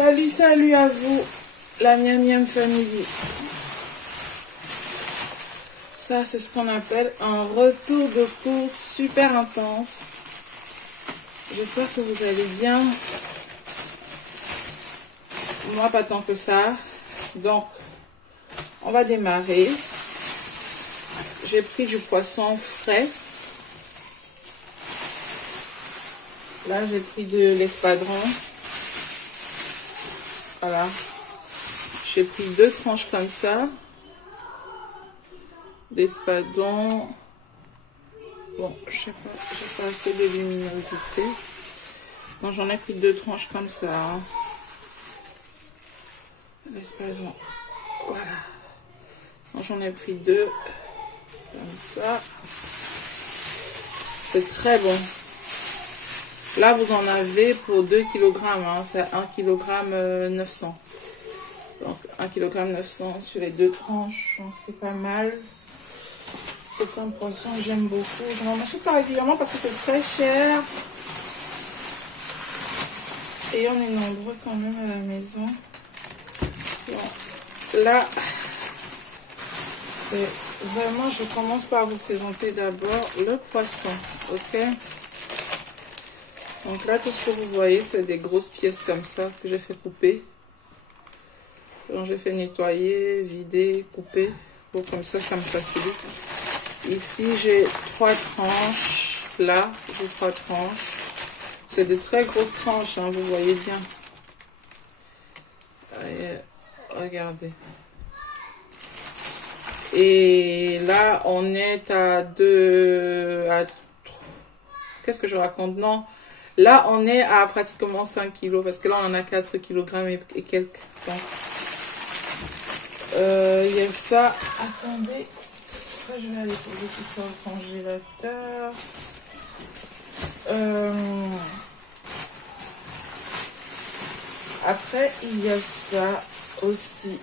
Salut, salut à vous, la Miam Miam Family. Ça, c'est ce qu'on appelle un retour de course super intense. J'espère que vous allez bien. Moi, pas tant que ça. Donc, on va démarrer. J'ai pris du poisson frais. Là, j'ai pris de l'espadron. Voilà. J'ai pris 2 tranches comme ça. D'espadron. Bon, je sais pas, j'ai pas assez de luminosité. Donc, j'en ai pris 2 tranches comme ça. L'espadron. Voilà. Donc, j'en ai pris 2 comme ça. C'est très bon. Là, vous en avez pour 2 kg. Hein, c'est 1 kg 900. Donc, 1 kg 900 sur les 2 tranches. C'est pas mal. C'est un poisson que j'aime beaucoup. Je n'en achète pas régulièrement parce que c'est très cher. Et on est nombreux quand même à la maison. Bon, là, vraiment, je commence par vous présenter d'abord le poisson. Ok? Donc là, tout ce que vous voyez, c'est des grosses pièces comme ça que j'ai fait couper. Donc j'ai fait nettoyer, vider, couper. Bon, comme ça, ça me facilite. Ici, j'ai 3 tranches. Là, j'ai 3 tranches. C'est de très grosses tranches, hein, vous voyez bien. Allez, regardez. Et là, on est à 2... Qu'est-ce que je raconte? Non. Là, on est à pratiquement 5 kg. Parce que là, on en a 4 kg et quelques. Donc, il y a ça. Attendez. Après, je vais aller poser tout ça au congélateur. Après, il y a ça aussi.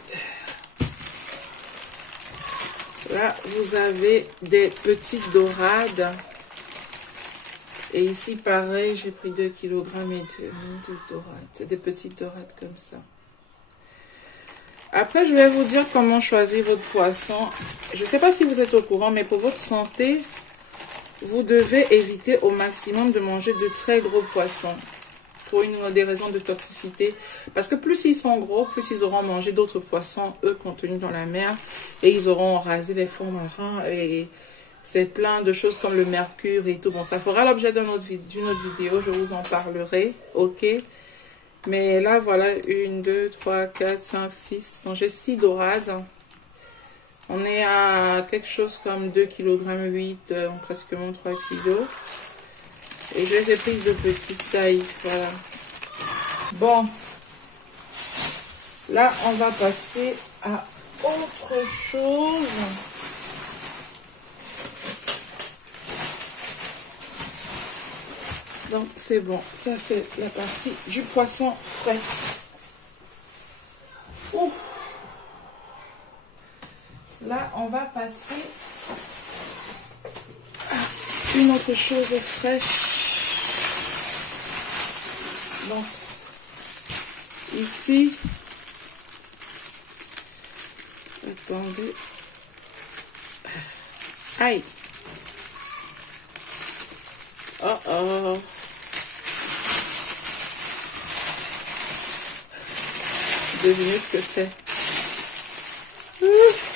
Là, vous avez des petites dorades. Et ici, pareil, j'ai pris 2 kg et demi de dorades. C'est des petites dorades comme ça. Après, je vais vous dire comment choisir votre poisson. Je ne sais pas si vous êtes au courant, mais pour votre santé, vous devez éviter au maximum de manger de très gros poissons. Pour des raisons de toxicité. Parce que plus ils sont gros, plus ils auront mangé d'autres poissons, eux, contenus dans la mer. Et ils auront rasé les fonds marins. Et c'est plein de choses comme le mercure et tout. Bon, ça fera l'objet d'une autre vidéo. Je vous en parlerai. Ok. Mais là, voilà. 1, 2, 3, 4, 5, 6. Donc, j'ai 6 dorades. On est à quelque chose comme 2 kg 8, pratiquement 3 kg. Et je les ai prises de petite taille. Voilà. Bon. Là, on va passer à autre chose. Donc, c'est bon. Ça, c'est la partie du poisson frais. Ouh. Là, on va passer à une autre chose fraîche. Donc, ici, attendez. Aïe. Oh oh. Devinez ce que c'est.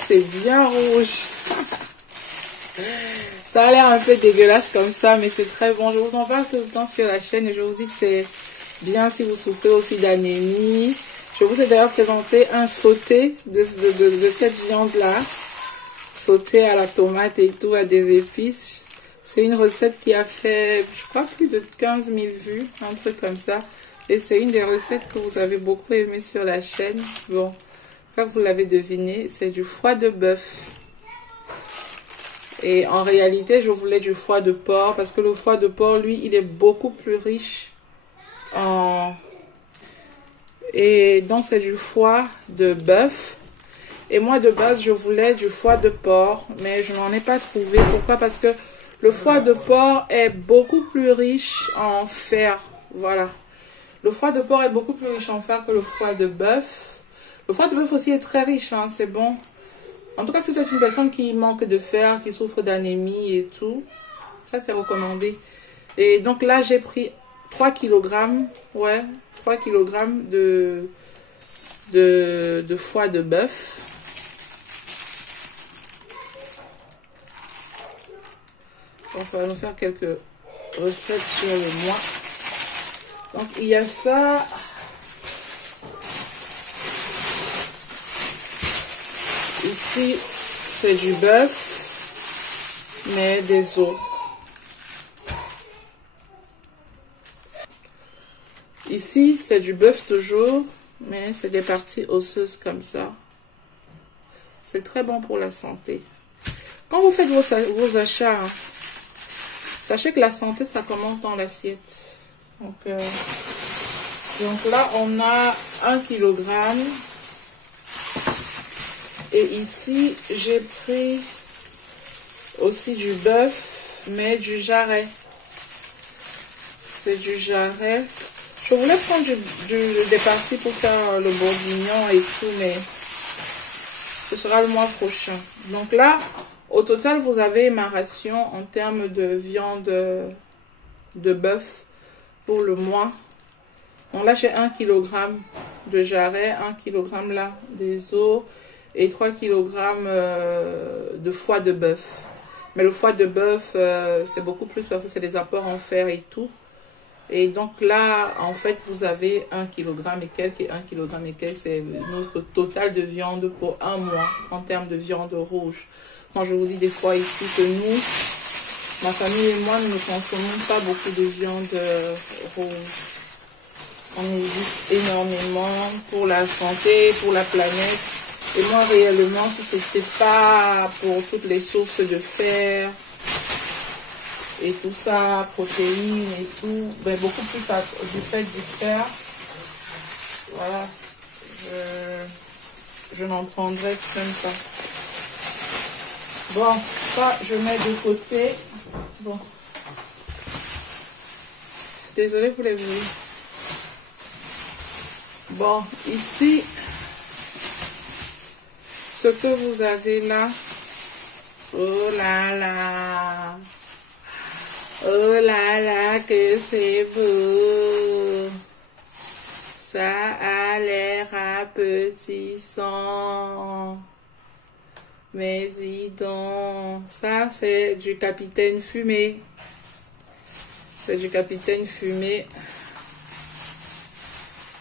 C'est bien rouge. Ça a l'air un peu dégueulasse comme ça, mais c'est très bon. Je vous en parle tout le temps sur la chaîne et je vous dis que c'est bien si vous souffrez aussi d'anémie. Je vous ai d'ailleurs présenté un sauté de cette viande-là. Sauté à la tomate et tout, à des épices. C'est une recette qui a fait, je crois, plus de 15 000 vues, un truc comme ça. Et c'est une des recettes que vous avez beaucoup aimé sur la chaîne. Bon, comme vous l'avez deviné, c'est du foie de bœuf. Et en réalité, je voulais du foie de porc parce que le foie de porc, lui, il est beaucoup plus riche en... Et donc, c'est du foie de bœuf. Et moi, de base, je voulais du foie de porc, mais je n'en ai pas trouvé. Pourquoi? Parce que le foie de porc est beaucoup plus riche en fer. Voilà. Le foie de porc est beaucoup plus riche en fer que le foie de bœuf. Le foie de bœuf aussi est très riche, hein, c'est bon. En tout cas, si vous êtes une personne qui manque de fer, qui souffre d'anémie et tout, ça c'est recommandé. Et donc là, j'ai pris 3 kg, ouais, 3 kg de foie de bœuf. Donc, ça va nous faire quelques recettes sur le mois. Donc, il y a ça. Ici, c'est du bœuf, mais des os. Ici, c'est du bœuf toujours, mais c'est des parties osseuses comme ça. C'est très bon pour la santé. Quand vous faites vos achats, hein, sachez que la santé, ça commence dans l'assiette. Donc là, on a 1 kg. Et ici, j'ai pris aussi du bœuf, mais du jarret. C'est du jarret. Je voulais prendre des parties pour faire le bourguignon et tout, mais ce sera le mois prochain. Donc là, au total, vous avez ma ration en termes de viande de bœuf pour le mois. Donc là, j'ai 1 kg de jarret, 1 kg là des os et 3 kg de foie de bœuf. Mais le foie de bœuf, c'est beaucoup plus parce que c'est des apports en fer et tout. Et donc là, en fait, vous avez 1 kg et quelques, et 1 kg et quelques, c'est notre total de viande pour un mois en termes de viande rouge. Quand je vous dis des fois ici que nous, ma famille et moi, nous ne consommons pas beaucoup de viande rouge. On hésite énormément pour la santé, pour la planète. Et moi, réellement, si ce n'était pas pour toutes les sources de fer et tout ça, protéines et tout, ben beaucoup plus du fait du fer, voilà, je n'en prendrais même pas. Bon, ça, je mets de côté. Bon. Désolée pour les bruits. Bon, ici, ce que vous avez là, oh là là, oh là là, que c'est beau. Ça a l'air appétissant. Mais dis donc, ça c'est du capitaine fumé. C'est du capitaine fumé.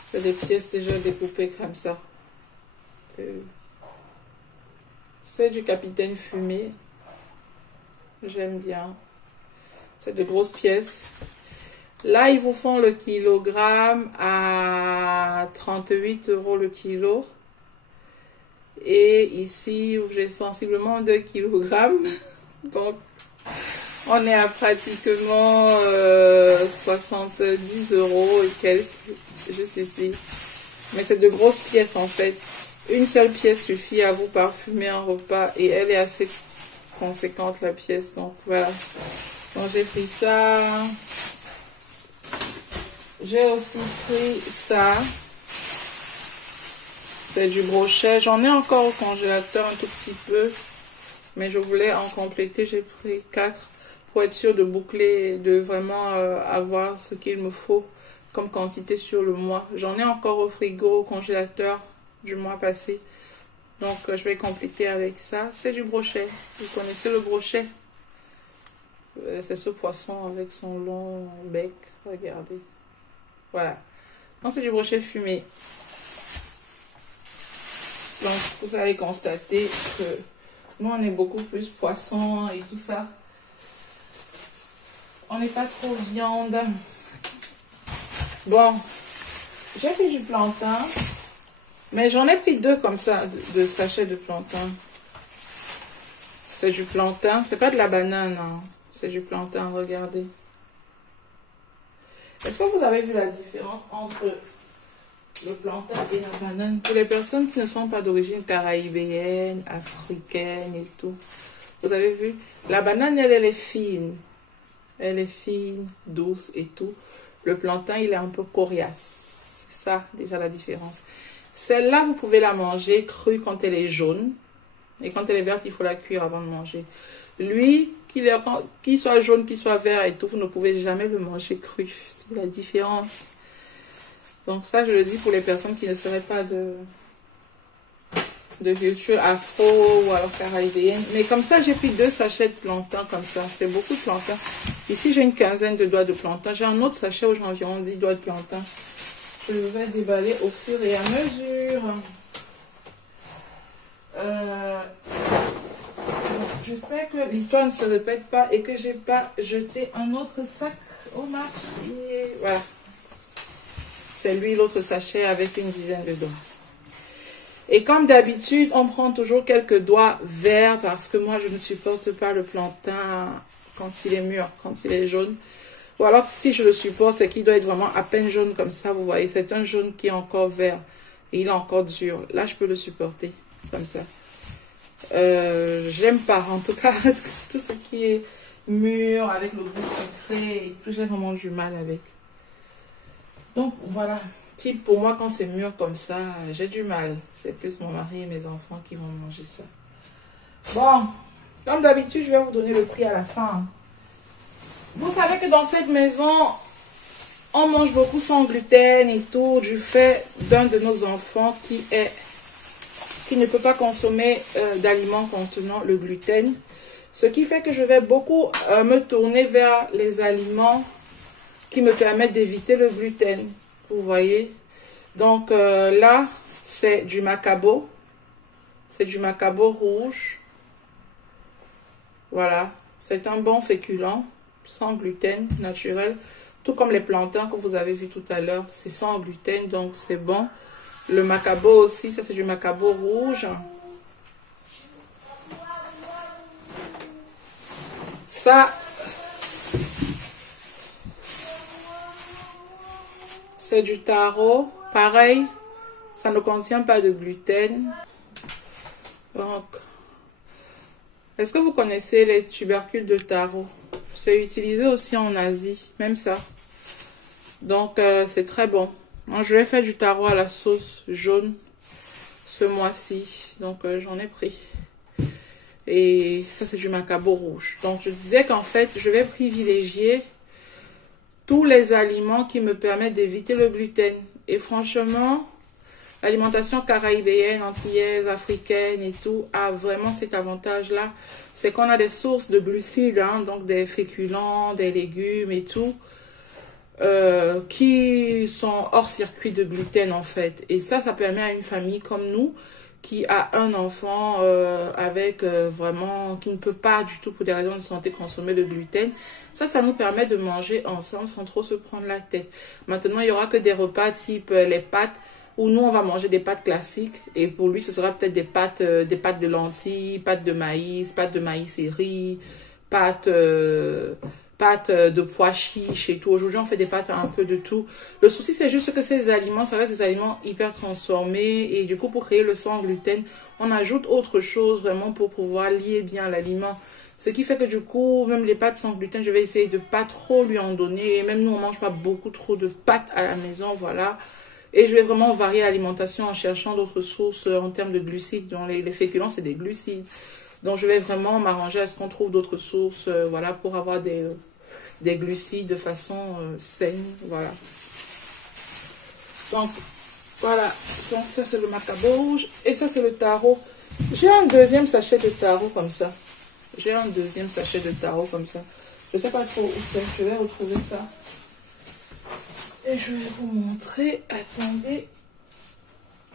C'est des pièces déjà découpées comme ça. C'est du capitaine fumé. J'aime bien. C'est de grosses pièces. Là, ils vous font le kilogramme à 38 € le kilo. Et ici, j'ai sensiblement 2 kg. Donc, on est à pratiquement 70 € et quelques, juste ici. Mais c'est de grosses pièces en fait. Une seule pièce suffit à vous parfumer un repas et elle est assez conséquente la pièce. Donc, voilà. Donc, j'ai pris ça. J'ai aussi pris ça. C'est du brochet. J'en ai encore au congélateur un tout petit peu. Mais je voulais en compléter. J'ai pris 4 pour être sûr de boucler, de vraiment avoir ce qu'il me faut comme quantité sur le mois. J'en ai encore au frigo, au congélateur du mois passé. Donc, je vais compléter avec ça. C'est du brochet. Vous connaissez le brochet? C'est ce poisson avec son long bec. Regardez. Voilà. Donc, c'est du brochet fumé. Donc, vous allez constater que nous, on est beaucoup plus poisson et tout ça. On n'est pas trop viande. Bon, j'ai pris du plantain. Mais j'en ai pris 2 comme ça, de sachets de plantain. C'est du plantain. C'est pas de la banane, hein. C'est du plantain, regardez. Est-ce que vous avez vu la différence entre le plantain et la banane? Pour les personnes qui ne sont pas d'origine caribéenne, africaine et tout. Vous avez vu? La banane, elle est fine. Elle est fine, douce et tout. Le plantain, il est un peu coriace. C'est ça, déjà la différence. Celle-là, vous pouvez la manger crue quand elle est jaune. Et quand elle est verte, il faut la cuire avant de manger. Lui, qu'il soit jaune, qu'il soit vert et tout, vous ne pouvez jamais le manger cru. C'est la différence. Donc ça, je le dis pour les personnes qui ne seraient pas de culture afro ou alors caribéenne. Mais comme ça, j'ai pris 2 sachets de plantain comme ça. C'est beaucoup de plantain. Ici, j'ai une quinzaine de doigts de plantain. J'ai un autre sachet où j'ai environ 10 doigts de plantain. Je vais déballer au fur et à mesure. J'espère que l'histoire ne se répète pas et que j'ai pas jeté un autre sac au marché. Voilà. C'est lui l'autre sachet avec une dizaine de doigts. Et comme d'habitude, on prend toujours quelques doigts verts parce que moi, je ne supporte pas le plantain quand il est mûr, quand il est jaune. Ou alors, si je le supporte, c'est qu'il doit être vraiment à peine jaune comme ça, vous voyez. C'est un jaune qui est encore vert et il est encore dur. Là, je peux le supporter comme ça. J'aime pas, en tout cas, tout ce qui est mûr, avec le goût sucré et tout, j'ai vraiment du mal avec. Donc, voilà. Type, pour moi, quand c'est mûr comme ça, j'ai du mal. C'est plus mon mari et mes enfants qui vont manger ça. Bon, comme d'habitude, je vais vous donner le prix à la fin. Vous savez que dans cette maison, on mange beaucoup sans gluten et tout, du fait d'un de nos enfants qui ne peut pas consommer d'aliments contenant le gluten. Ce qui fait que je vais beaucoup me tourner vers les aliments qui me permettent d'éviter le gluten. Vous voyez? Donc là, c'est du macabo. C'est du macabo rouge. Voilà. C'est un bon féculent, sans gluten, naturel. Tout comme les plantains que vous avez vu tout à l'heure. C'est sans gluten, donc c'est bon. Le macabo aussi, ça c'est du macabo rouge. Ça, c'est du taro. Pareil, ça ne contient pas de gluten. Donc, est-ce que vous connaissez les tubercules de taro? C'est utilisé aussi en Asie, même ça. Donc, c'est très bon. Donc, je vais faire du taro à la sauce jaune ce mois-ci. Donc, j'en ai pris. Et ça, c'est du macabo rouge. Donc, je disais qu'en fait, je vais privilégier tous les aliments qui me permettent d'éviter le gluten. Et franchement, l'alimentation caribéenne, antillaise, africaine et tout a vraiment cet avantage-là. C'est qu'on a des sources de glucides, hein, donc des féculents, des légumes et tout, qui sont hors circuit de gluten en fait. Et ça permet à une famille comme nous, qui a un enfant avec vraiment, qui ne peut pas du tout pour des raisons de santé consommer le gluten. Ça nous permet de manger ensemble sans trop se prendre la tête. Maintenant, il n'y aura que des repas type les pâtes, où nous, on va manger des pâtes classiques. Et pour lui, ce sera peut-être des pâtes de lentilles, pâtes de maïs et riz, pâtes de pois chiches et tout. Aujourd'hui, on fait des pâtes un peu de tout. Le souci, c'est juste que ces aliments, ça reste des aliments hyper transformés. Et du coup, pour créer le sans gluten, on ajoute autre chose vraiment pour pouvoir lier bien l'aliment. Ce qui fait que du coup, même les pâtes sans gluten, je vais essayer de pas trop lui en donner. Et même nous, on mange pas beaucoup trop de pâtes à la maison, voilà. Et je vais vraiment varier l'alimentation en cherchant d'autres sources en termes de glucides. Donc, les féculents, c'est des glucides. Donc, je vais vraiment m'arranger à ce qu'on trouve d'autres sources, voilà, pour avoir des glucides de façon saine, voilà. Donc, voilà, ça c'est le macabo rouge et ça c'est le taro. J'ai un deuxième sachet de taro comme ça. J'ai un deuxième sachet de taro comme ça. Je sais pas trop où c'est, je vais retrouver ça. Et je vais vous montrer, attendez.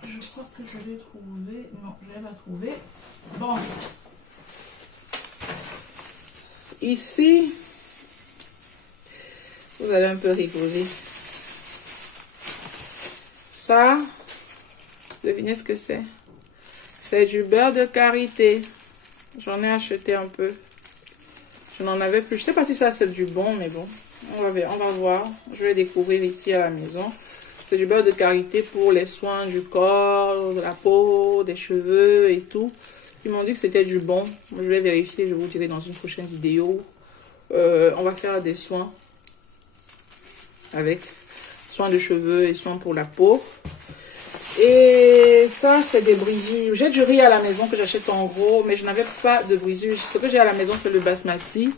Je crois que je l'ai trouvé. Non, je vais la trouver. Bon. Ici, vous allez un peu rigoler. Ça, devinez ce que c'est. C'est du beurre de karité. J'en ai acheté un peu. Je n'en avais plus. Je ne sais pas si ça c'est du bon, mais bon. On va voir. Je vais découvrir ici à la maison. C'est du beurre de karité pour les soins du corps, de la peau, des cheveux et tout. Ils m'ont dit que c'était du bon. Je vais vérifier, je vous dirai dans une prochaine vidéo. On va faire des soins. avec soin de cheveux et soin pour la peau. Et ça, c'est des brisures. J'ai du riz à la maison que j'achète en gros, mais je n'avais pas de brisures. Ce que j'ai à la maison, c'est le basmati.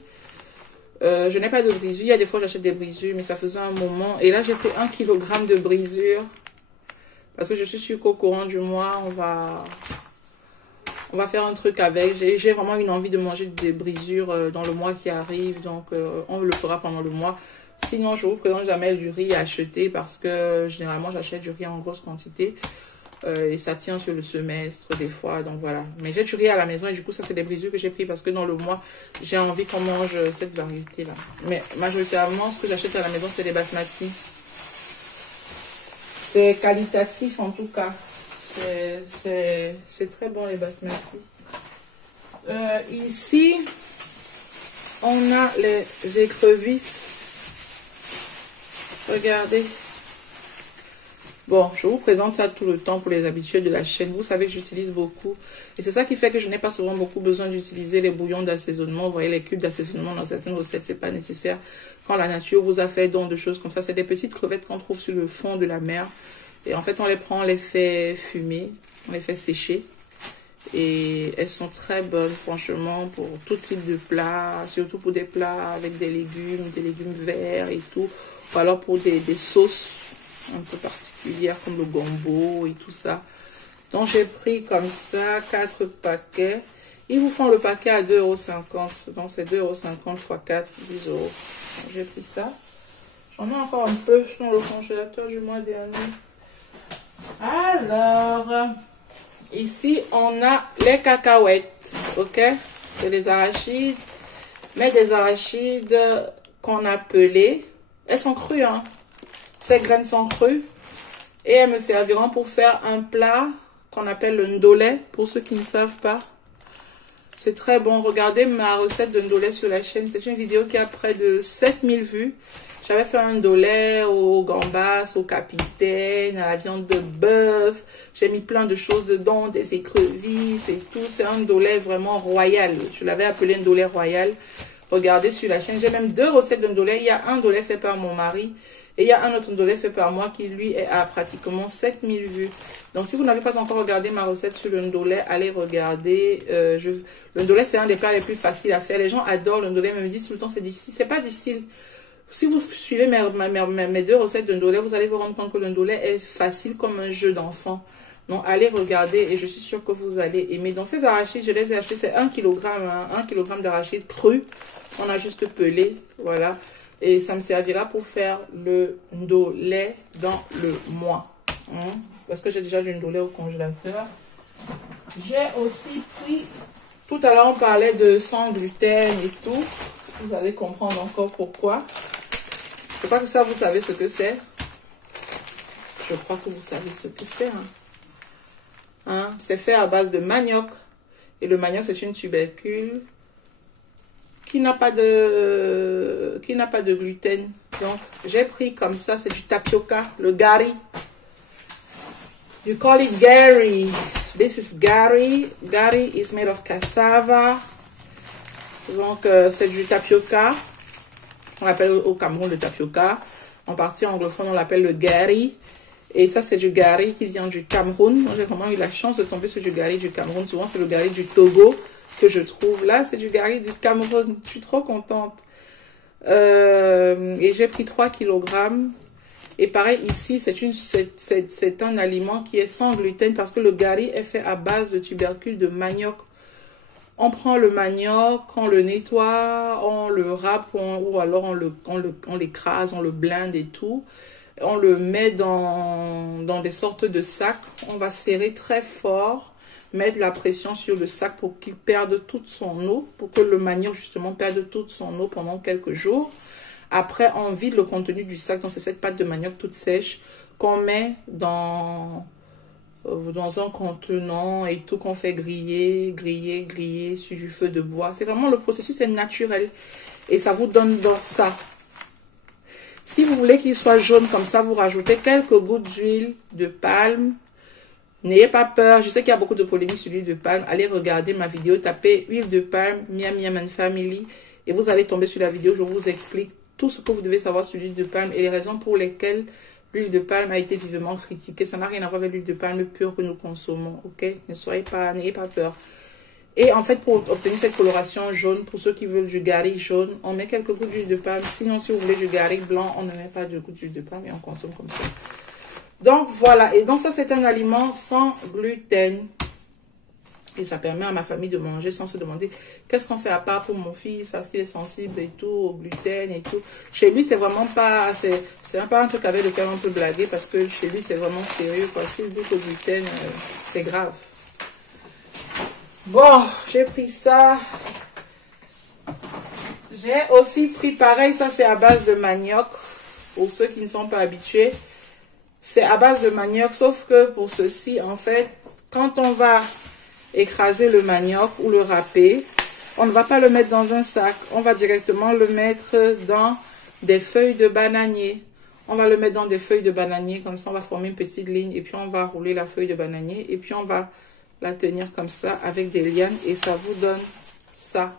Je n'ai pas de brisures. Il y a des fois, j'achète des brisures, mais ça faisait un moment. Et là, j'ai pris 1 kg de brisures. Parce que je suis sûre qu'au courant du mois, on va faire un truc avec. J'ai vraiment une envie de manger des brisures dans le mois qui arrive. Donc, on le fera pendant le mois. Sinon, je vous présente jamais du riz à acheter parce que généralement, j'achète du riz en grosse quantité. Et ça tient sur le semestre des fois. Donc, voilà. Mais j'ai du riz à la maison et du coup, ça, c'est des brisures que j'ai pris parce que dans le mois, j'ai envie qu'on mange cette variété-là. Mais majoritairement, ce que j'achète à la maison, c'est des basmati. C'est qualitatif en tout cas. C'est très bon les basmati. Ici, on a les écrevisses. Regardez. Bon, je vous présente ça tout le temps pour les habitués de la chaîne. Vous savez que j'utilise beaucoup. Et c'est ça qui fait que je n'ai pas souvent beaucoup besoin d'utiliser les bouillons d'assaisonnement. Vous voyez, les cubes d'assaisonnement dans certaines recettes, c'est pas nécessaire. Quand la nature vous a fait don de choses comme ça, c'est des petites crevettes qu'on trouve sur le fond de la mer. Et en fait, on les prend, on les fait fumer, on les fait sécher. Et elles sont très bonnes, franchement, pour tout type de plats. Surtout pour des plats avec des légumes verts et tout. Ou alors pour des sauces un peu particulières comme le gombo et tout ça. Donc, j'ai pris comme ça 4 paquets. Ils vous font le paquet à 2,50 €. Donc, c'est 2,50 € x 4, 10 €. J'ai pris ça. J'en ai encore un peu dans le congélateur du mois dernier. Alors, ici, on a les cacahuètes, ok? C'est les arachides, mais des arachides qu'on a pelées. Elles sont crues, hein? Ces graines sont crues. Et elles me serviront pour faire un plat qu'on appelle le ndolé, pour ceux qui ne savent pas. C'est très bon. Regardez ma recette de ndolé sur la chaîne. C'est une vidéo qui a près de 7000 vues. J'avais fait un ndolé au gambas, au capitaine, à la viande de bœuf. J'ai mis plein de choses dedans, des écrevisses et tout. C'est un ndolé vraiment royal. Je l'avais appelé ndolé royal. Regardez sur la chaîne. J'ai même 2 recettes de ndolé. Il y a un ndolé fait par mon mari. Et il y a un autre ndolé fait par moi qui, lui, est à pratiquement 7000 vues. Donc, si vous n'avez pas encore regardé ma recette sur le ndolé, allez regarder. Le ndolé, c'est un des plats les plus faciles à faire. Les gens adorent le ndolé, mais me disent tout le temps c'est difficile. C'est pas difficile. Si vous suivez mes 2 recettes de ndolé, vous allez vous rendre compte que le ndolé est facile comme un jeu d'enfant. Donc, allez regarder et je suis sûre que vous allez aimer. Donc, ces arachides, je les ai achetés, c'est 1 kg, hein, 1 kg d'arachides crus. On a juste pelé, voilà. Et ça me servira pour faire le ndolé dans le mois. Hein, parce que j'ai déjà du ndolé au congélateur. J'ai aussi pris... Tout à l'heure, on parlait de sans gluten et tout. Vous allez comprendre encore pourquoi. Je crois que ça, vous savez ce que c'est. Je crois que vous savez ce que c'est. Hein, c'est fait à base de manioc. Et le manioc, c'est une tubercule qui n'a pas de gluten. Donc, j'ai pris comme ça, c'est du tapioca, le gari. You call it gari. This is gari. Gari is made of cassava. Donc, c'est du tapioca. On l'appelle au Cameroun le tapioca. En partie anglophone, on l'appelle le gari. Et ça, c'est du gari qui vient du Cameroun. Moi, j'ai vraiment eu la chance de tomber sur du gari du Cameroun. Souvent, c'est le gari du Togo que je trouve. Là, c'est du gari du Cameroun. Je suis trop contente. Et j'ai pris 3 kg. Et pareil, ici, c'est un aliment qui est sans gluten parce que le gari est fait à base de tubercules de manioc. On prend le manioc, on le nettoie, on le râpe ou alors on l'écrase, on le blinde et tout. On le met dans des sortes de sacs. On va serrer très fort, mettre la pression sur le sac pour qu'il perde toute son eau, pour que le manioc justement perde toute son eau pendant quelques jours. Après, on vide le contenu du sac, donc c'est cette pâte de manioc toute sèche qu'on met dans un contenant et tout, qu'on fait griller sur du feu de bois. C'est vraiment le processus est naturel et ça vous donne dans ça. Si vous voulez qu'il soit jaune comme ça, vous rajoutez quelques gouttes d'huile de palme. N'ayez pas peur, je sais qu'il y a beaucoup de polémiques sur l'huile de palme. Allez regarder ma vidéo, tapez huile de palme, Miam Miam and Family. Et vous allez tomber sur la vidéo, je vous explique tout ce que vous devez savoir sur l'huile de palme et les raisons pour lesquelles l'huile de palme a été vivement critiquée. Ça n'a rien à voir avec l'huile de palme pure que nous consommons, ok? N'ayez pas peur. Et en fait, pour obtenir cette coloration jaune, pour ceux qui veulent du garlic jaune, on met quelques gouttes d'huile de palme. Sinon, si vous voulez du garlic blanc, on ne met pas de gouttes d'huile de palme et on consomme comme ça. Donc, voilà. Et donc, ça, c'est un aliment sans gluten. Et ça permet à ma famille de manger sans se demander qu'est-ce qu'on fait à part pour mon fils parce qu'il est sensible et tout, au gluten et tout. Chez lui, c'est vraiment pas, c'est pas un truc avec lequel on peut blaguer parce que chez lui, c'est vraiment sérieux, quoi. S'il goûte au gluten, c'est grave. Bon, j'ai pris ça. J'ai aussi pris pareil, ça c'est à base de manioc. Pour ceux qui ne sont pas habitués, c'est à base de manioc, sauf que pour ceci, en fait, quand on va écraser le manioc ou le râper, on ne va pas le mettre dans un sac, on va directement le mettre dans des feuilles de bananier. On va le mettre dans des feuilles de bananier, comme ça on va former une petite ligne et puis on va rouler la feuille de bananier et puis on va la tenir comme ça avec des lianes et ça vous donne ça.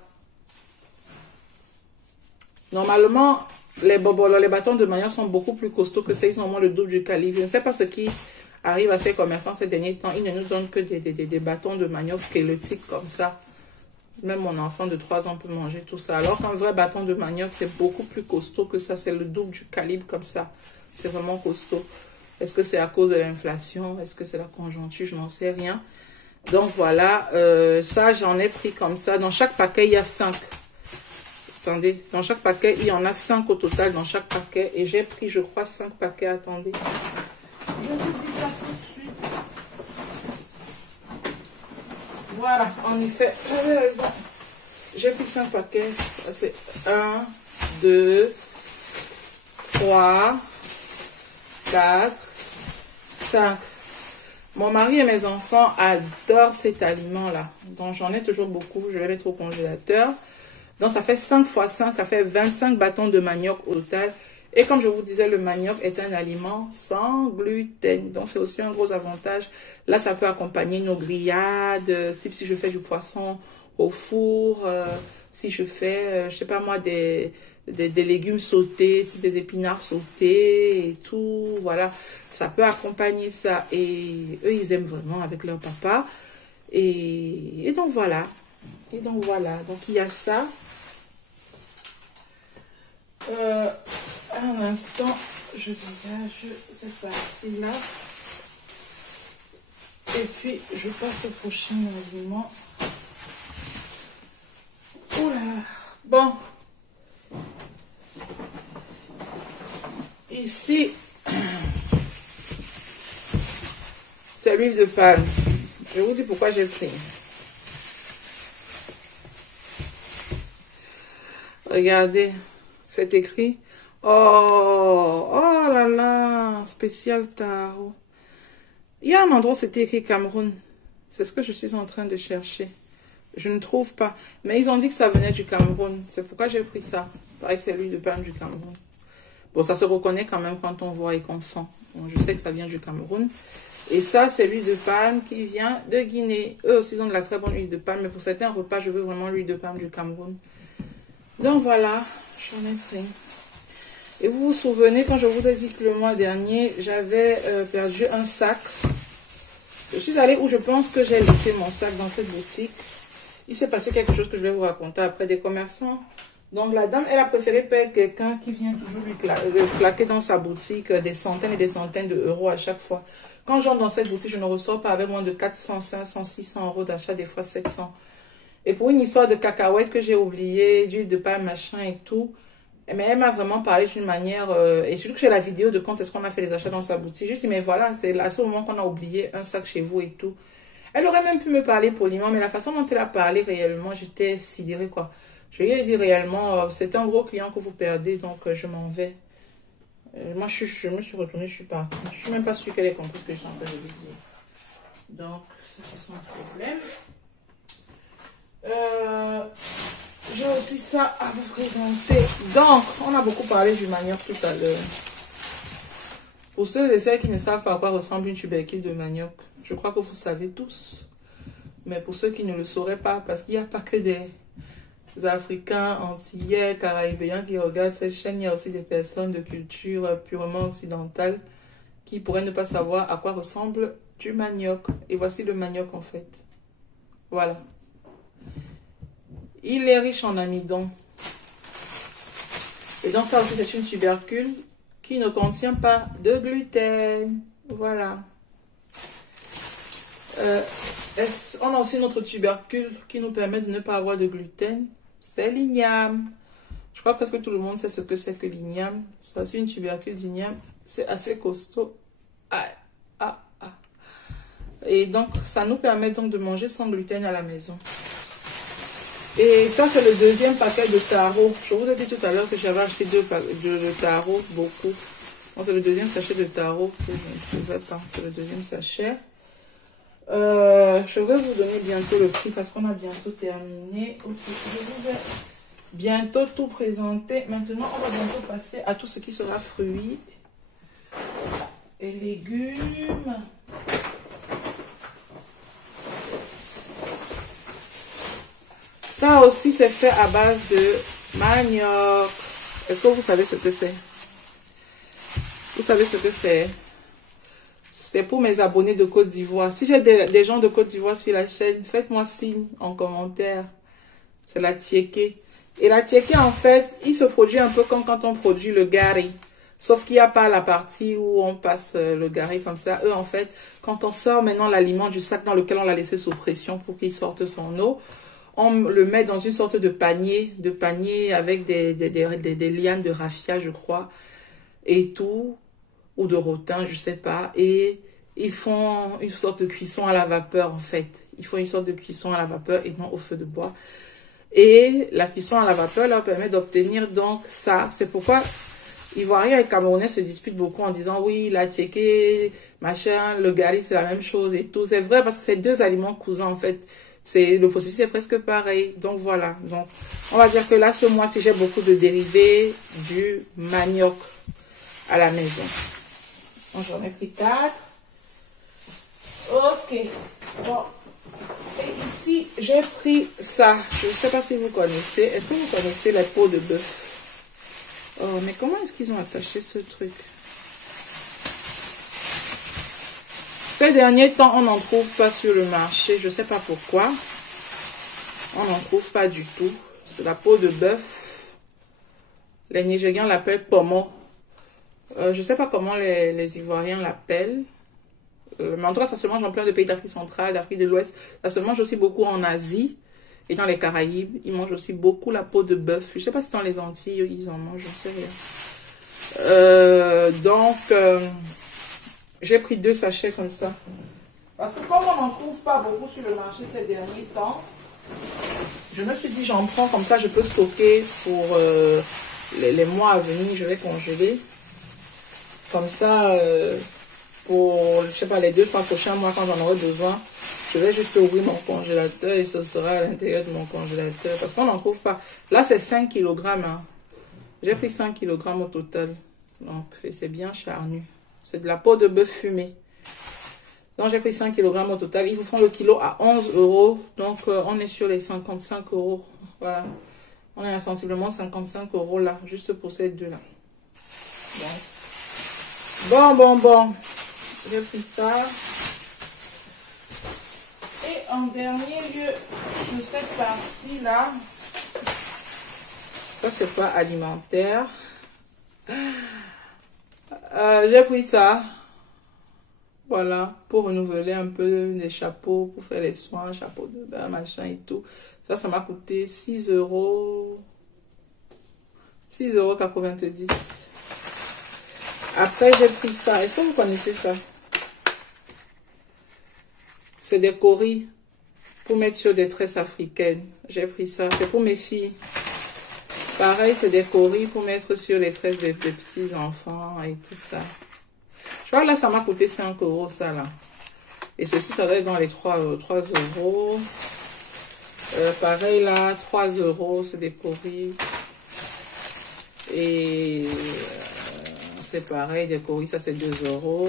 Normalement, les bâtons de manioc sont beaucoup plus costauds que ça, ils sont au moins le double du calibre. Je ne sais pas ce qui arrive à ces commerçants ces derniers temps, ils ne nous donnent que des bâtons de manioc squelettiques comme ça. Même mon enfant de 3 ans peut manger tout ça. Alors qu'un vrai bâton de manioc, c'est beaucoup plus costaud que ça. C'est le double du calibre comme ça. C'est vraiment costaud. Est-ce que c'est à cause de l'inflation? Est-ce que c'est la conjoncture? Je n'en sais rien. Donc voilà, ça j'en ai pris comme ça. Dans chaque paquet, il y a 5. Attendez, dans chaque paquet, il y en a 5 au total dans chaque paquet. Et j'ai pris, je crois, 5 paquets. Attendez. Je vous dis ça tout de suite. Voilà, en effet, j'avais raison. J'ai pris 5 paquets. C'est 1, 2, 3, 4, 5. Mon mari et mes enfants adorent cet aliment-là. Donc, j'en ai toujours beaucoup. Je vais mettre au congélateur. Donc, ça fait 5 fois 5. Ça fait 25 bâtons de manioc au total. Et comme je vous disais, le manioc est un aliment sans gluten. Donc, c'est aussi un gros avantage. Là, ça peut accompagner nos grillades. Si je fais du poisson au four. Si je fais, je sais pas moi, des légumes sautés, type des épinards sautés et tout. Voilà, ça peut accompagner ça. Et eux, ils aiment vraiment avec leur papa. Et donc, voilà. Donc, il y a ça. Un instant, je dégage cette partie-là. Et puis, je passe au prochain aliment. Oula. Bon. Ici, c'est l'huile de palme. Je vous dis pourquoi j'ai pris. Regardez, c'est écrit. Oh là là, spécial tarot. Il y a un endroit où c'était écrit Cameroun. C'est ce que je suis en train de chercher. Je ne trouve pas. Mais ils ont dit que ça venait du Cameroun. C'est pourquoi j'ai pris ça. Il paraît que c'est l'huile de palme du Cameroun. Bon, ça se reconnaît quand même quand on voit et qu'on sent. Bon, je sais que ça vient du Cameroun. Et ça, c'est l'huile de palme qui vient de Guinée. Eux aussi, ils ont de la très bonne huile de palme. Mais pour certains repas, je veux vraiment l'huile de palme du Cameroun. Donc voilà, j'en ai pris. Et vous vous souvenez, quand je vous ai dit que le mois dernier, j'avais perdu un sac. Je suis allée où je pense que j'ai laissé mon sac dans cette boutique. Il s'est passé quelque chose que je vais vous raconter après des commerçants. Donc la dame, elle a préféré payer quelqu'un qui vient toujours lui claquer dans sa boutique des centaines et des centaines d'euros à chaque fois. Quand j'entre dans cette boutique, je ne ressors pas avec moins de 400, 500, 600 euros d'achat, des fois 700. Et pour une histoire de cacahuètes que j'ai oublié, d'huile de palme, machin et tout, mais elle m'a vraiment parlé d'une manière, et surtout que j'ai la vidéo de quand est-ce qu'on a fait les achats dans sa boutique. Je dis, mais voilà, c'est là, ce moment qu'on a oublié un sac chez vous et tout. Elle aurait même pu me parler poliment, mais la façon dont elle a parlé réellement, j'étais sidérée, quoi. Je lui ai dit réellement, c'est un gros client que vous perdez, donc je m'en vais. Moi, je me suis retournée, je suis partie. Je ne suis même pas sûre qu'elle ait compris ce que je suis en train de lui dire. Donc, ça, c'est sans problème. J'ai aussi ça à vous présenter. Donc, on a beaucoup parlé du manioc tout à l'heure. Pour ceux et celles qui ne savent pas à quoi ressemble une tubercule de manioc, je crois que vous savez tous. Mais pour ceux qui ne le sauraient pas, parce qu'il n'y a pas que des Africains, Antillais, Caraïbéens qui regardent cette chaîne. Il y a aussi des personnes de culture purement occidentale qui pourraient ne pas savoir à quoi ressemble du manioc. Et voici le manioc en fait. Voilà. Il est riche en amidon. Et donc ça aussi c'est une tubercule qui ne contient pas de gluten. Voilà. On a aussi notre tubercule qui nous permet de ne pas avoir de gluten. C'est l'igname. Je crois presque tout le monde sait ce que c'est que l'igname. C'est aussi une tubercule d'igname. C'est assez costaud. Ah, ah, ah. Et donc, ça nous permet donc de manger sans gluten à la maison. Et ça, c'est le deuxième paquet de taro. Je vous ai dit tout à l'heure que j'avais acheté de taro, beaucoup. Bon, c'est le deuxième sachet de taro que je ne trouvais pas. C'est le deuxième sachet. Je vais vous donner bientôt le prix parce qu'on a bientôt terminé. Ok, je vous ai bientôt tout présenté. Maintenant, on va bientôt passer à tout ce qui sera fruits et légumes. Ça aussi, c'est fait à base de manioc. Est-ce que vous savez ce que c'est? Vous savez ce que c'est? C'est pour mes abonnés de Côte d'Ivoire. Si j'ai des gens de Côte d'Ivoire sur la chaîne, faites-moi signe en commentaire. C'est la tiéké. Et la tiéké, en fait, il se produit un peu comme quand on produit le gari. Sauf qu'il n'y a pas la partie où on passe le gari comme ça. Eux, en fait, quand on sort maintenant l'aliment du sac dans lequel on l'a laissé sous pression pour qu'il sorte son eau, on le met dans une sorte de panier avec des lianes de raffia, je crois, et tout, ou de rotin, je sais pas. Et ils font une sorte de cuisson à la vapeur, en fait. Ils font une sorte de cuisson à la vapeur et non au feu de bois. Et la cuisson à la vapeur leur permet d'obtenir donc ça. C'est pourquoi Ivoiriens et Camerounais se disputent beaucoup en disant oui, la tiéké, machin, le gari, c'est la même chose et tout. C'est vrai parce que c'est deux aliments cousins, en fait. Le processus est presque pareil. Donc voilà. Donc, on va dire que là, ce mois-ci, j'ai beaucoup de dérivés du manioc à la maison. Donc, j'en ai pris 4. Ok. Bon. Et ici, j'ai pris ça. Je ne sais pas si vous connaissez. Est-ce que vous connaissez la peau de bœuf? Oh, mais comment est-ce qu'ils ont attaché ce truc? Ces derniers temps, on n'en trouve pas sur le marché. Je ne sais pas pourquoi. On n'en trouve pas du tout. C'est la peau de bœuf. Les Nigérians l'appellent pomo. Je ne sais pas comment les Ivoiriens l'appellent. Mais en tout cas, ça se mange en plein de pays d'Afrique centrale, d'Afrique de l'Ouest. Ça se mange aussi beaucoup en Asie et dans les Caraïbes. Ils mangent aussi beaucoup la peau de bœuf. Je ne sais pas si dans les Antilles, ils en mangent. Je ne sais rien. J'ai pris 2 sachets comme ça. Parce que comme on n'en trouve pas beaucoup sur le marché ces derniers temps, je me suis dit, j'en prends comme ça, je peux stocker pour les mois à venir. Je vais congeler. Comme ça, pour, je sais pas, les 2-3 prochains mois, quand j'en aurai besoin, je vais juste ouvrir mon congélateur et ce sera à l'intérieur de mon congélateur. Parce qu'on n'en trouve pas. Là, c'est 5 kg. Hein. J'ai pris 5 kg au total. Donc, c'est bien charnu. C'est de la peau de bœuf fumée. Donc, j'ai pris 5 kg au total. Ils vous font le kilo à 11 €. Donc, on est sur les 55 €. Voilà. On est à sensiblement 55 € là, juste pour ces deux-là. Bon. J'ai pris ça. Et en dernier lieu de cette partie-là, ça, c'est pas alimentaire. J'ai pris ça. Voilà, pour renouveler un peu les chapeaux, pour faire les soins, chapeau de bain, machin et tout. Ça m'a coûté 6 €. 6,90 €. Après, j'ai pris ça. Est-ce que vous connaissez ça? C'est des coris pour mettre sur des tresses africaines. J'ai pris ça. C'est pour mes filles. Pareil, c'est des coris pour mettre sur les tresses des petits enfants et tout ça. Je crois que là, ça m'a coûté 5 € ça là. Et ceci, ça doit être dans les 3 €. Pareil là, 3 €, c'est des coris. Et c'est pareil, des coris, ça c'est 2 €.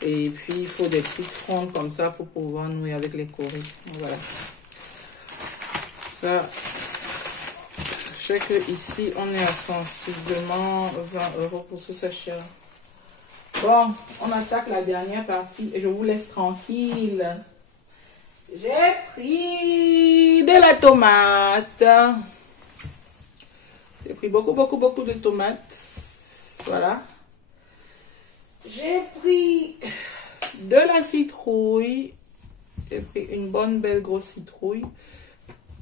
Et puis, il faut des petites frondes comme ça pour pouvoir nouer avec les coris. Voilà. Ça, je sais que ici on est à sensiblement 20 € pour ce sachet. Bon, on attaque la dernière partie et je vous laisse tranquille. J'ai pris de la tomate. J'ai pris beaucoup de tomates. Voilà. J'ai pris de la citrouille. J'ai pris une bonne belle grosse citrouille.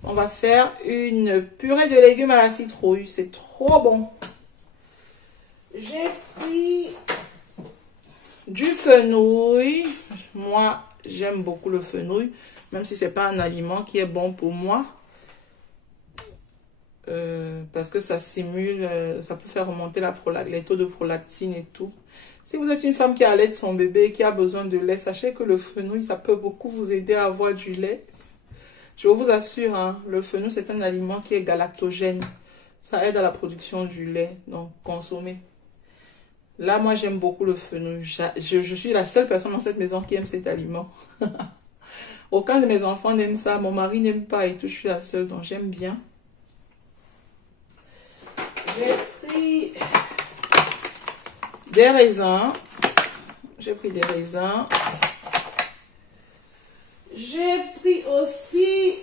On va faire une purée de légumes à la citrouille. C'est trop bon. J'ai pris du fenouil. Moi, j'aime beaucoup le fenouil. Même si c'est pas un aliment qui est bon pour moi. Parce que ça simule, ça peut faire remonter les taux de prolactine et tout. Si vous êtes une femme qui allait son bébé, qui a besoin de lait, sachez que le fenouil, ça peut beaucoup vous aider à avoir du lait. Je vous assure, hein, le fenouil, c'est un aliment qui est galactogène. Ça aide à la production du lait, donc consommez. Là, moi, j'aime beaucoup le fenouil. Je suis la seule personne dans cette maison qui aime cet aliment. Aucun de mes enfants n'aime ça. Mon mari n'aime pas et tout. Je suis la seule, donc j'aime bien. J'ai pris des raisins. J'ai pris des raisins. J'ai pris aussi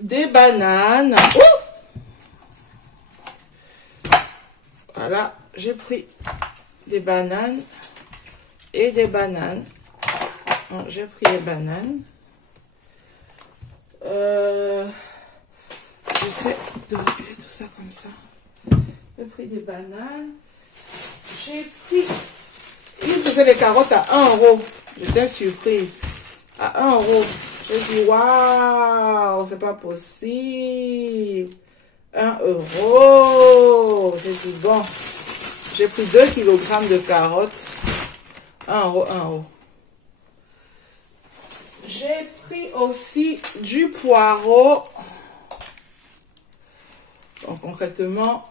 des bananes. Voilà, j'ai pris des bananes et des bananes. J'ai pris des bananes. J'essaie de reculer tout ça comme ça. J'ai pris des bananes. J'ai pris... Ils faisaient les carottes à 1 €. J'étais surprise. À 1 €. J'ai dit, waouh, c'est pas possible. 1 €. J'ai dit, bon. J'ai pris 2 kg de carottes. 1 €, 1 €. J'ai pris aussi du poireau. Donc concrètement,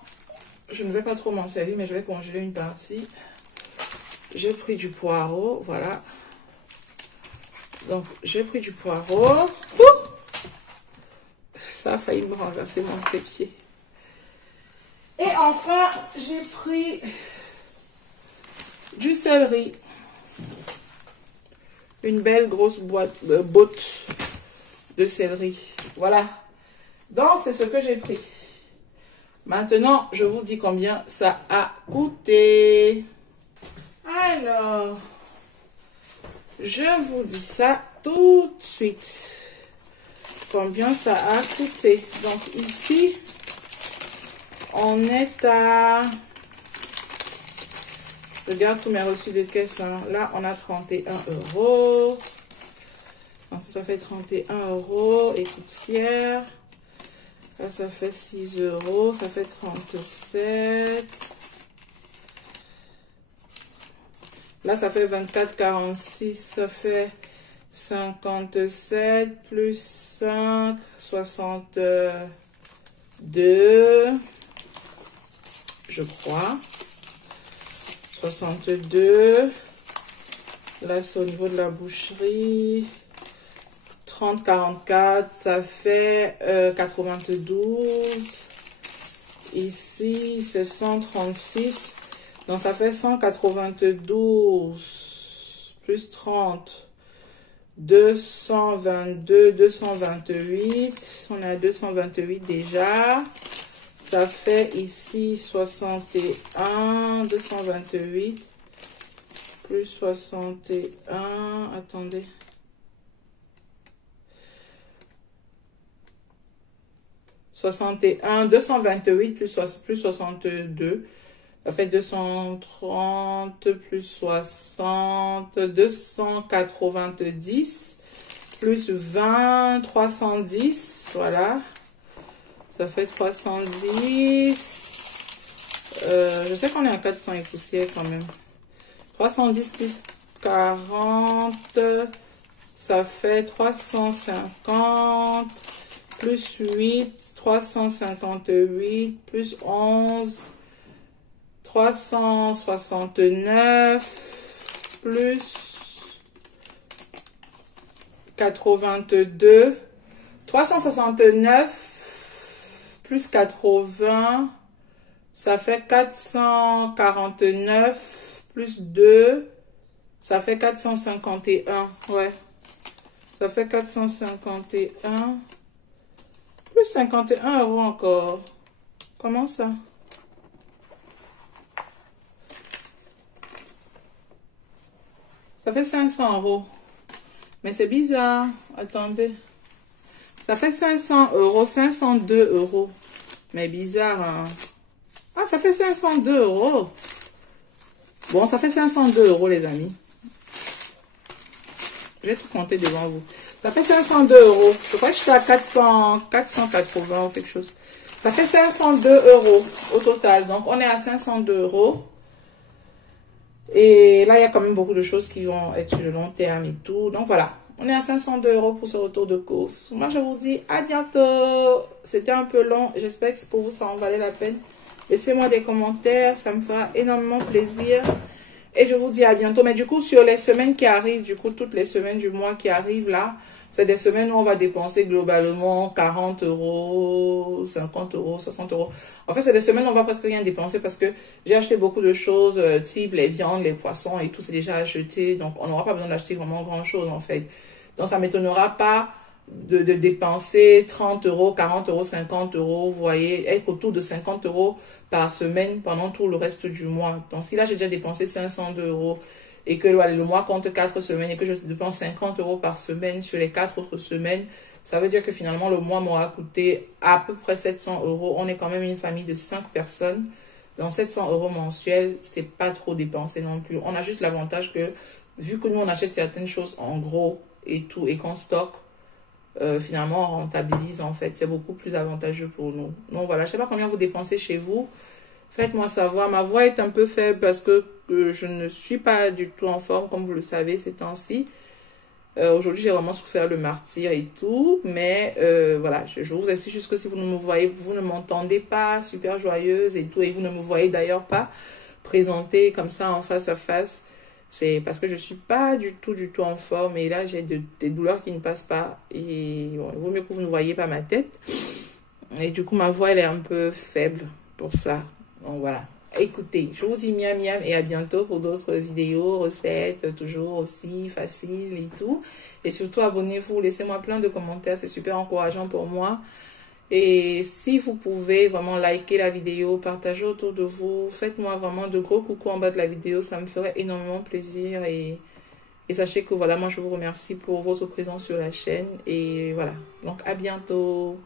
je ne vais pas trop m'en servir, mais je vais congeler une partie. J'ai pris du poireau, voilà. Donc j'ai pris du poireau. Ouh! Ça a failli me renverser mon trépied. Et enfin, j'ai pris du céleri. Une belle grosse botte de céleri. Voilà. Donc, c'est ce que j'ai pris. Maintenant, je vous dis combien ça a coûté. Alors, je vous dis ça tout de suite. Combien ça a coûté. Donc, ici, on est à... Je regarde tous mes reçus de caisse. Hein. Là, on a 31 €. Donc, ça fait 31 € et poussière. Là, ça fait 6 €. Ça fait 37. Là, ça fait 24,46. Ça fait 57 plus 5, 62. Je crois. 62. Là, c'est au niveau de la boucherie. 30, 44, ça fait 92. Ici, c'est 136. Donc, ça fait 192 plus 30. 222, 228. On a 228 déjà. Ça fait ici 61, 228 plus 61. Attendez. « 61, 228 plus 62, ça fait 230 plus 60, 290 plus 20, 310, voilà. Ça fait 310. Je sais qu'on est à 400 et poussière quand même. 310 plus 40, ça fait 350. Plus 8, 358, plus 11, 369, plus 82, 369 plus 80, ça fait 449 plus 2, ça fait 451. Ouais, ça fait 451 plus 51 € encore. Comment ça? Ça fait 500 €. Mais c'est bizarre. Attendez. Ça fait 500 €, 502 €. Mais bizarre, hein? Ah, ça fait 502 €. Bon, ça fait 502 € les amis. Je vais tout compter devant vous. Ça fait 502 €. Je crois que j'étais à 480 ou quelque chose. Ça fait 502 € au total. Donc, on est à 502 €. Et là, il y a quand même beaucoup de choses qui vont être sur le long terme et tout. Donc, voilà. On est à 502 € pour ce retour de course. Moi, je vous dis à bientôt. C'était un peu long. J'espère que pour vous, ça en valait la peine. Laissez-moi des commentaires. Ça me fera énormément plaisir. Et je vous dis à bientôt. Mais du coup, sur les semaines qui arrivent, du coup, toutes les semaines du mois qui arrivent là, c'est des semaines où on va dépenser globalement 40 €, 50 €, 60 €. En fait, c'est des semaines où on va presque rien dépenser parce que j'ai acheté beaucoup de choses, type les viandes, les poissons et tout, c'est déjà acheté. Donc, on n'aura pas besoin d'acheter vraiment grand chose en fait. Donc, ça ne m'étonnera pas de dépenser 30 €, 40 €, 50 €, vous voyez, être autour de 50 € par semaine pendant tout le reste du mois. Donc, si là, j'ai déjà dépensé 502 € et que le mois compte 4 semaines et que je dépense 50 € par semaine sur les 4 autres semaines, ça veut dire que finalement, le mois m'aura coûté à peu près 700 €. On est quand même une famille de 5 personnes. Donc, 700 € mensuels, c'est pas trop dépensé non plus. On a juste l'avantage que, vu que nous, on achète certaines choses en gros et tout, et qu'on stocke, finalement, on rentabilise en fait. C'est beaucoup plus avantageux pour nous. Donc, voilà, je sais pas combien vous dépensez chez vous. Faites-moi savoir. Ma voix est un peu faible parce que je ne suis pas du tout en forme, comme vous le savez, ces temps-ci. Aujourd'hui, j'ai vraiment souffert le martyre et tout. Mais voilà, je vous explique juste que si vous ne me voyez, vous ne m'entendez pas super joyeuse et tout, et vous ne me voyez d'ailleurs pas présenter comme ça en face à face, c'est parce que je ne suis pas du tout en forme. Et là, j'ai des douleurs qui ne passent pas. Et bon, il vaut mieux que vous ne voyez pas ma tête. Et du coup, ma voix, elle est un peu faible pour ça. Donc voilà. Écoutez, je vous dis miam miam et à bientôt pour d'autres vidéos, recettes, toujours aussi faciles et tout. Et surtout, abonnez-vous, laissez-moi plein de commentaires, c'est super encourageant pour moi. Et si vous pouvez vraiment liker la vidéo, partager autour de vous, faites-moi vraiment de gros coucou en bas de la vidéo, ça me ferait énormément plaisir. Et sachez que voilà, moi je vous remercie pour votre présence sur la chaîne. Et voilà, donc à bientôt.